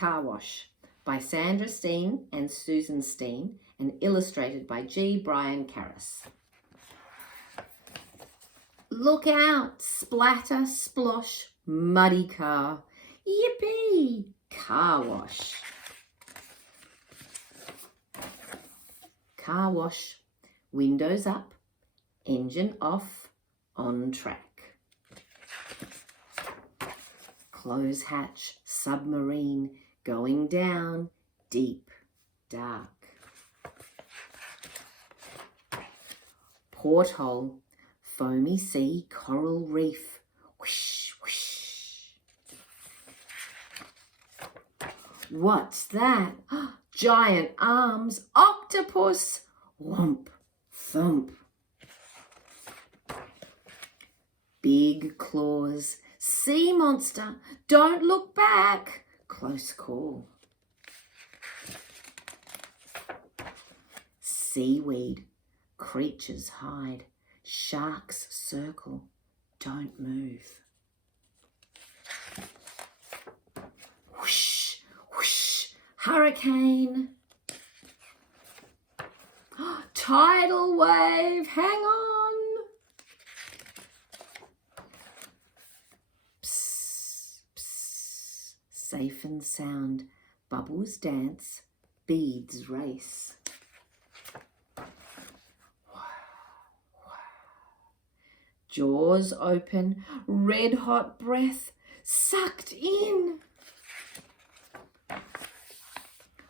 Car Wash by Sandra Steen and Susan Steen and illustrated by G. Brian Karras. Look out, splatter, splosh, muddy car. Yippee! Car wash. Car wash. Windows up, engine off, on track. Close hatch, submarine, going down, deep, dark. Porthole, foamy sea, coral reef, whoosh, whoosh. What's that? Giant arms, octopus, whomp, thump. Big claws, sea monster, don't look back, close call. Seaweed, creatures hide, sharks circle, don't move. Whoosh, whoosh, hurricane. Tidal wave, hang on. Psst, psst, safe and sound, bubbles dance, beads race. Jaws open, red hot breath, sucked in.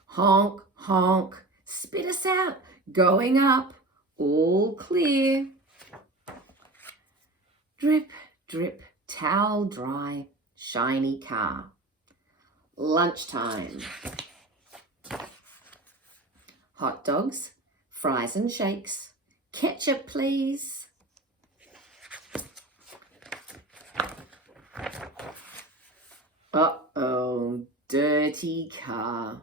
Honk, honk, spit us out, going up, all clear. Drip, drip, towel dry, shiny car. Lunchtime. Hot dogs, fries and shakes, ketchup please. Uh-oh, dirty car.